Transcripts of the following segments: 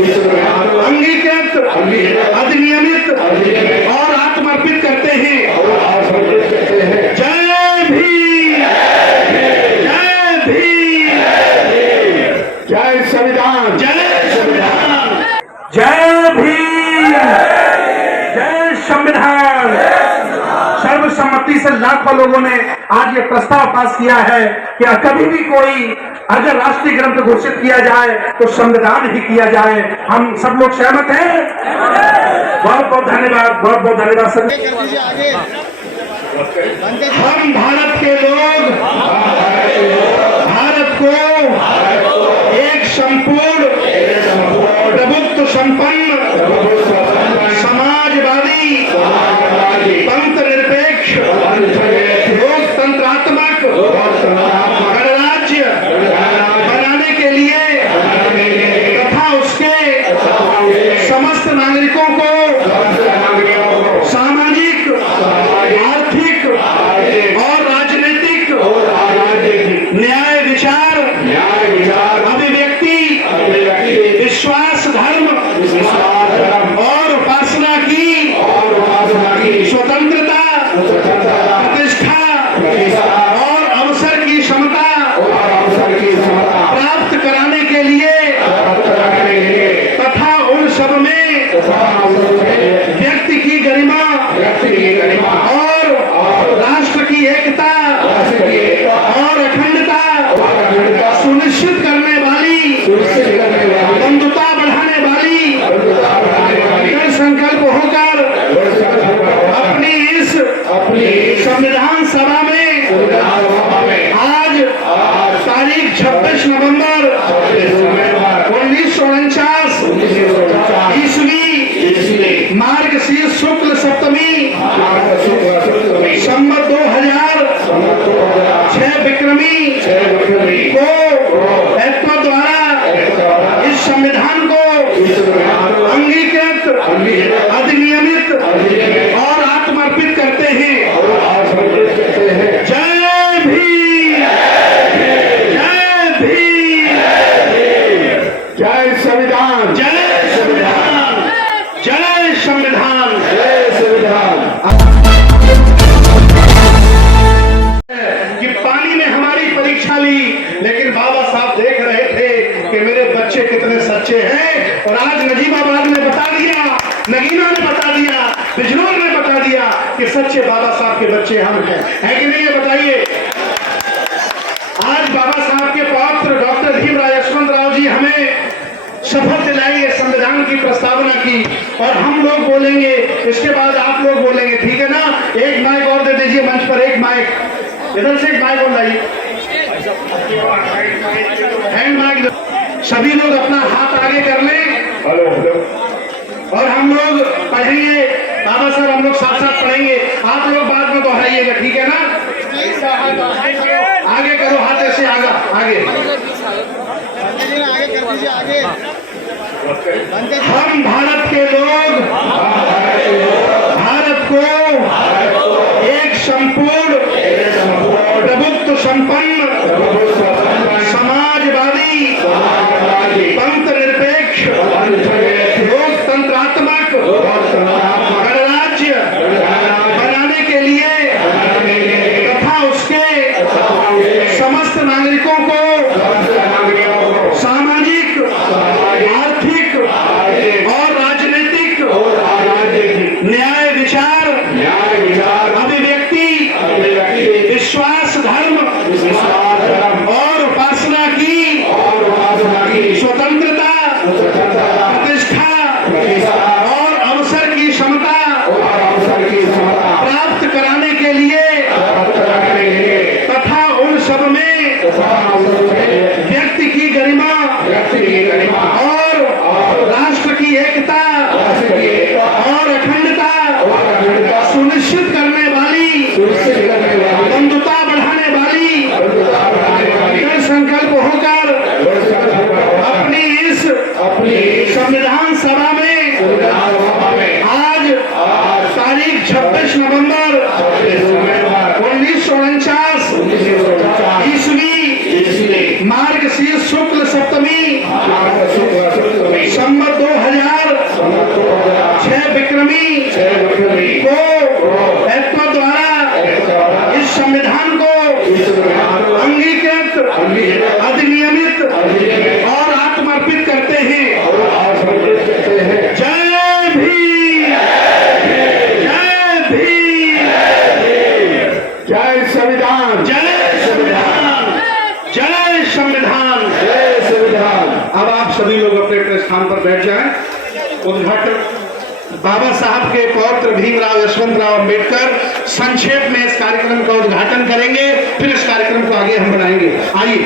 अंगीकृत, अधिनियमित और आत्मर्पित करते हैं। जय भीम, जय भीम, जय संविधान, जय संविधान, जय भीम, जय संविधान। सर्वसम्मति से लाखों लोगों ने आज ये प्रस्ताव पास किया है कि कभी भी कोई अगर राष्ट्रीय ग्रंथ घोषित किया जाए तो संविधान ही किया जाए। हम सब लोग सहमत हैं। बहुत बहुत धन्यवाद, बहुत बहुत धन्यवाद सर। हम भारत के लोग भारत को एक संपूर्ण प्रभुत्व संपन्न समाजवादी तंत्र निरपेक्ष लोकतंत्रात्मक गणराज्य बनाने के लिए तथा उसके समस्त नागरिकों को सामाजिक, आर्थिक और राजनीतिक न्याय विचार, अभिव्यक्ति, विश्वास, धर्म और उपासना की स्वतंत्रता, प्रतिष्ठा और अवसर की क्षमता प्राप्त कराने के लिए तथा उन सब में व्यक्ति की गरिमा और राष्ट्र की एकता और अखंडता सुनिश्चित करने वाली, बंधुता बढ़ाने वाली दृढ़ संकल्प होकर अपनी इस संविधान सभा में आज तारीख 26 नवंबर 1949 ईस्वी मार्गशीर्ष शुक्ल सप्तमी संवत 2006 विक्रमी को एत्मा द्वारा इस संविधान को अंगीकृत, अधिनियमित और आत्मर्पित करते हैं। जय भीम, जय भीम, जय संविधान, जय संविधान, जय संविधान, जय संविधान। कि पानी में हमारी परीक्षा ली, लेकिन बाबा साहब देख रहे थे कि मेरे बच्चे कितने सच्चे हैं। और आज नजीबाबाद ने बता दिया, नगीना ने बता दिया, बिजनौर ने बता दिया कि सच्चे बाबा साहब के बच्चे हम हैं। है कि नहीं, ये बताइए। आज बाबा साहब के पौत्र डॉक्टर भीमराव यशवंतराव जी हमें शपथ दिलाई है, संविधान की प्रस्तावना की, और हम लोग बोलेंगे, इसके बाद आप लोग बोलेंगे, ठीक है ना। एक माइक और दे दीजिए मंच पर, एक माइक इधर से, एक माइक और लाइए, हैंड माइक। सभी लोग अपना हाथ आगे कर लें और हम लोग पढ़ेंगे। बाबा साहब हम लोग साथ साथ पढ़ेंगे, आप लोग बाद में दोहराइएगा, ठीक है ना। आगे करो हाथ, ऐसे आगे आगे आगे। हम भारत के लोग भारत को एक संपूर्ण प्रभुत्व संपन्न समाजवादी तंत्र निरपेक्ष लोकतंत्रात्मक गणराज्य बनाने के लिए तथा उसके समस्त नागरिकों को सामाजिक, आर्थिक और राजनीतिक न्याय विचार, अभिव्यक्ति, विश्वास, धर्म और उपासना की स्वतंत्रता, लोग अपने अपने स्थान पर बैठ जाएं। उद्घाटन बाबा साहब के पौत्र भीमराव यशवंतराव अंबेडकर संक्षेप में इस कार्यक्रम का उद्घाटन करेंगे, फिर इस कार्यक्रम को आगे हम बढ़ाएंगे। आइए।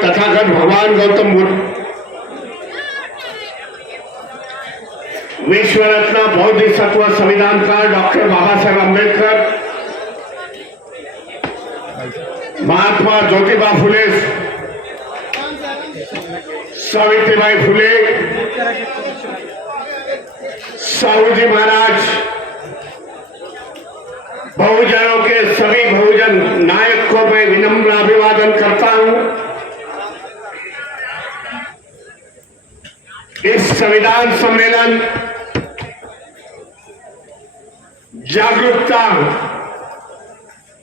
तथागत भगवान गौतम बुद्ध, विश्व रत्न बौद्धिसत्व संविधानकार डॉक्टर बाबा साहेब अम्बेडकर, महात्मा ज्योतिबा फुले, सावित्रीबाई फुले, साहूजी महाराज, बहुजनों के सभी बहुजन नायक को मैं विनम्र अभिवादन करता हूं। इस संविधान सम्मेलन जागरूकता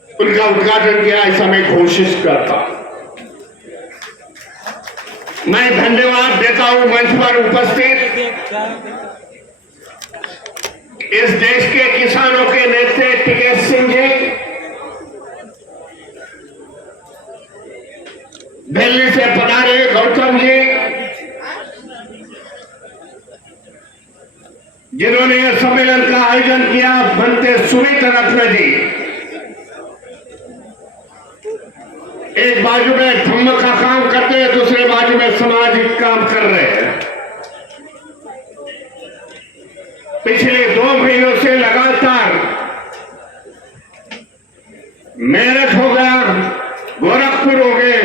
उनका उद्घाटन किया, ऐसा मैं कोशिश करता हूं। मैं धन्यवाद देता हूं मंच पर उपस्थित इस देश के किसानों के नेता टिकेत सिंह जी, दिल्ली से पधारे गौतम जी, जिन्होंने यह सम्मेलन का आयोजन किया, बनते सुमित रत्न जी, एक बाजू में धम्म का काम करते हैं, दूसरे बाजू में सामाजिक काम कर रहे हैं। पिछले 2 महीनों से लगातार मेरठ हो गया, गोरखपुर हो गए,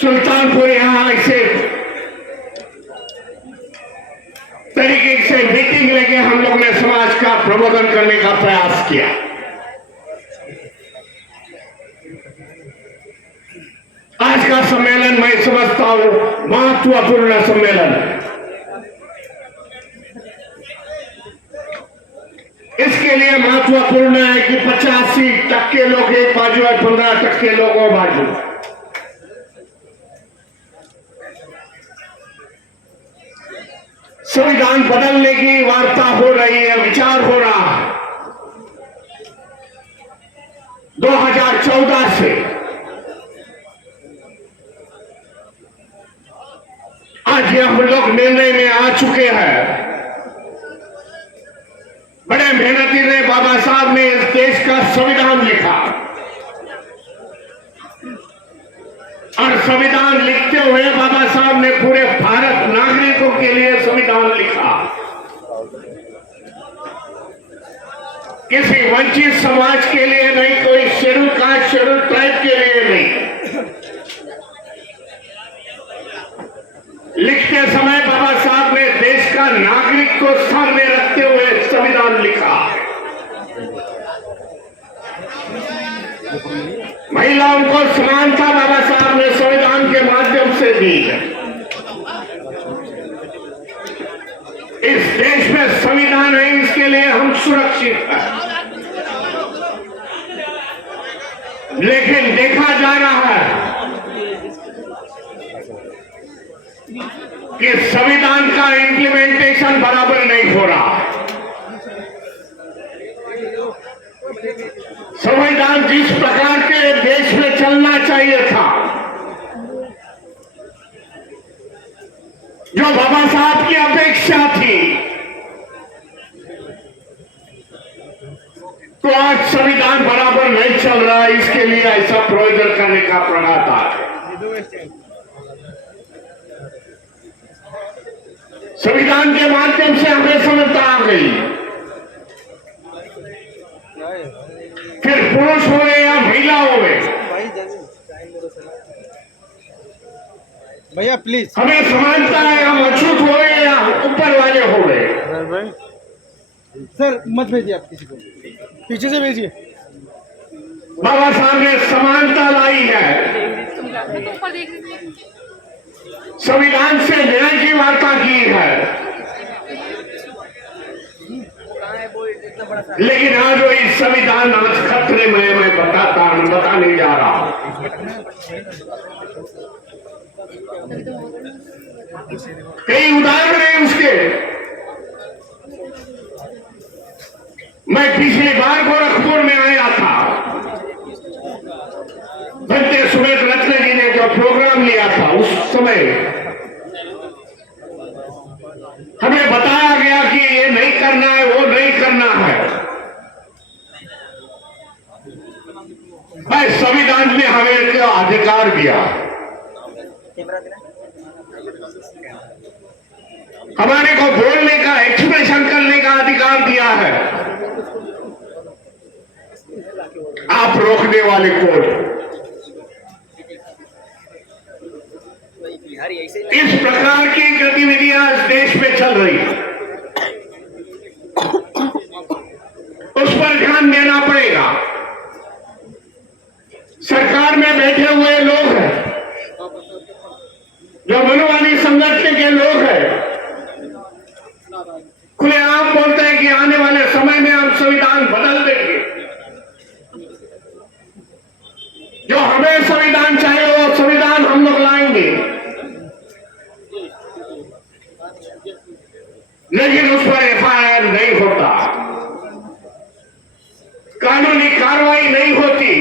सुल्तानपुर, यहां ऐसे तरीके से मीटिंग लेके हम लोग ने समाज का प्रबोधन करने का प्रयास किया। आज का सम्मेलन मैं समझता हूं महत्वपूर्ण सम्मेलन है। इसके लिए महत्वपूर्ण है कि 85% लोग एक बाजू है, 15% लोग और बाजू। संविधान बदलने की वार्ता हो रही है, विचार हो रहा है। 2014 से आज हम लोग निर्णय में आ चुके हैं। बड़े मेहनती ने बाबा साहब ने इस देश का संविधान लिखा और संविधान लिखते हुए बाबा साहब ने पूरे भारत नागरिकों के लिए संविधान लिखा। किसी वंचित समाज के लिए नहीं, कोई शेड्यूल कास्ट शेड्यूल ट्राइब के लिए नहीं। लिखते समय बाबा साहब ने देश का नागरिक को सामने रखते हुए संविधान लिखा। महिलाओं को समानता बाबा साहब ने संविधान के माध्यम से दी है। इस देश में संविधान है, इसके लिए हम सुरक्षित हैं। लेकिन देखा जा रहा है कि संविधान का इम्प्लीमेंटेशन बराबर नहीं हो रहा। संविधान जिस प्रकार के देश में चलना चाहिए था, जो बाबा साहब की अपेक्षा थी, तो आज संविधान बराबर नहीं चल रहा। इसके लिए ऐसा प्रोविजन करने का प्रयास है। संविधान के माध्यम से हमें समझता आ गई, फिर पुरुष हो गए या महिला हो गए, भैया प्लीज, हमें समानता है, हम अछूत हो गए या ऊपर वाले हो गए। सर मत भेजिए, आप किसी को पीछे से भेजिए। बाबा साहब ने समानता लाई है, संविधान से न्याय की वार्ता की है। लेकिन आज वही संविधान आज खतरे में मैं बताने जा रहा हूं। कई उदाहरण हैं उसके। मैं पिछली बार गोरखपुर में आया था, बनते सुमेध रत्न जी ने जो प्रोग्राम लिया था, उस समय हमें बताया गया कि ये नहीं करना है, वो नहीं करना है। भाई संविधान ने हमें क्या अधिकार दिया, हमारे को बोलने का, एक्सप्रेशन करने का अधिकार दिया है। आप रोकने वाले कौन? इस प्रकार की गतिविधियां देश में चल रही है, उस पर ध्यान देना पड़ेगा। सरकार में बैठे हुए लोग हैं, जो मनोवादी संगठन के लोग हैं, खुलेआम बोलते हैं कि आने वाले समय में हम संविधान बदल देंगे। जो हमें संविधान चाहिए वो संविधान हम लोग लाएंगे, लेकिन उस पर एफआईआर नहीं होता, कानूनी कार्रवाई नहीं होती।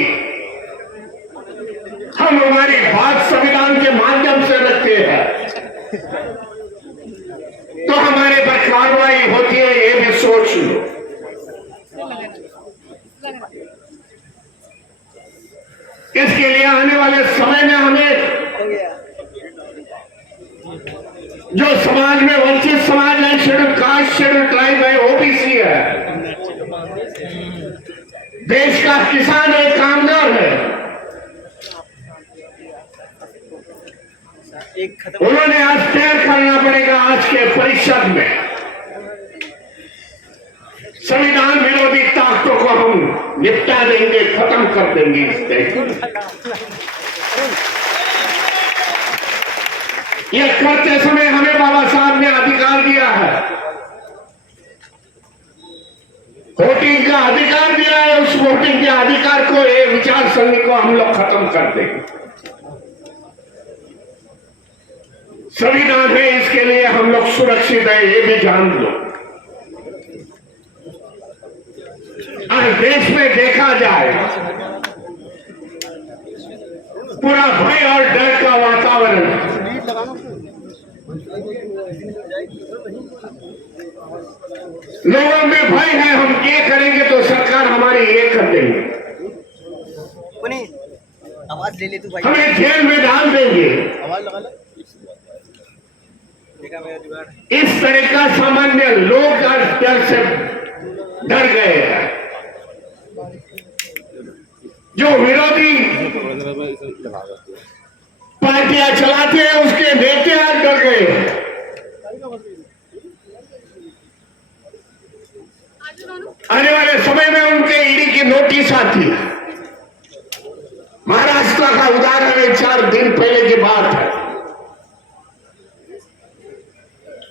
हम हमारी बात संविधान के माध्यम से रखते हैं तो हमारे पर कार्रवाई होती है, ये भी सोच लो। इसके लिए आने वाले समय में हमें जो समाज में वंचित समाज है, शेड्यूल कास्ट, शेड्यूल ट्राइब है, ओबीसी है, देश का किसान है, कामगार है, उन्होंने आज तय करना पड़ेगा आज के परिषद में। संविधान विरोधी ताकतों को हम निपटा देंगे, खत्म कर देंगे इस देश में। यह करते समय हमें बाबा साहब ने अधिकार दिया है, वोटिंग का अधिकार दिया है। उस वोटिंग के अधिकार को, ये विचार सरणी को हम लोग खत्म कर देंगे। संविधान है, इसके लिए हम लोग सुरक्षित है, ये भी जान लो। आज देश में देखा जाए पूरा भय और डर का वातावरण, लोगों में भय है, हम ये करेंगे तो सरकार हमारी ये कर देंगे, आवाज ले ले तू भाई, हमें जेल में डाल देंगे। आवाज लगा ले। इस तरह का सामान्य लोग आज डर से डर गए हैं। जो विरोधी पार्टियां चलाते हैं उसके नेता आज डर गए हैं। आने वाले समय में उनके ईडी की नोटिस आती है। महाराष्ट्र का उदाहरण 4 दिन पहले की बात है।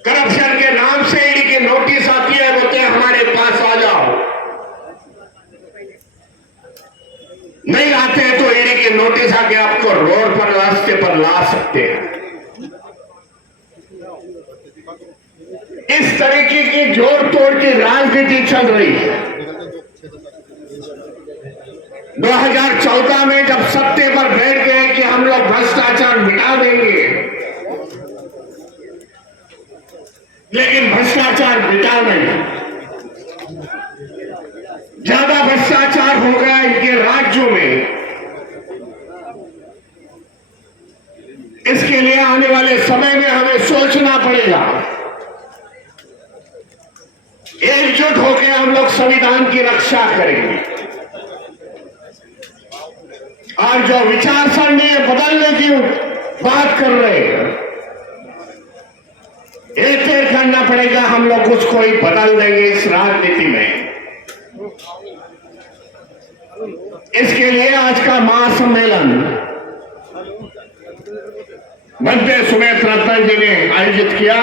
करप्शन के नाम से ईडी की नोटिस आती है, बोलते हैं हमारे पास आ जाओ। नहीं आते हैं तो ईडी की नोटिस आके आपको रोड पर, रास्ते पर ला सकते हैं। इस तरीके की जोड़ तोड़ की राजनीति चल रही है। 2014 में जब सत्ते पर बैठ गए कि हम लोग भ्रष्टाचार मिटा देंगे, लेकिन भ्रष्टाचार मिटा नहीं, ज्यादा भ्रष्टाचार हो गया इनके राज्यों में। इसके लिए आने वाले समय में हमें सोचना पड़ेगा। एकजुट होकर हम लोग संविधान की रक्षा करेंगे और जो विचार सरणी बदलने की बात कर रहे हैं, एक करना पड़ेगा। हम लोग उसको ही बदल देंगे इस राजनीति में। इसके लिए आज का महासम्मेलन बनते सुमेध रत्न जी ने आयोजित किया।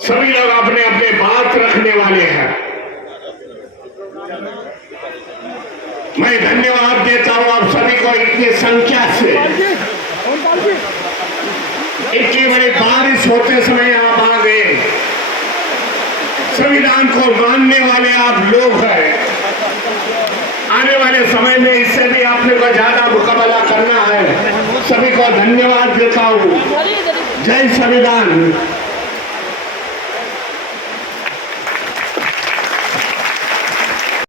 सभी लोग अपने अपने बात रखने वाले हैं। मैं धन्यवाद देता हूं आप सभी को, इतनी संख्या से, इतनी बड़ी बारिश होते समय आप आ गए। संविधान को मानने वाले आप लोग हैं। आने वाले समय में इससे भी आपने को ज्यादा मुकाबला करना है। सभी को धन्यवाद देता हूँ। जय संविधान।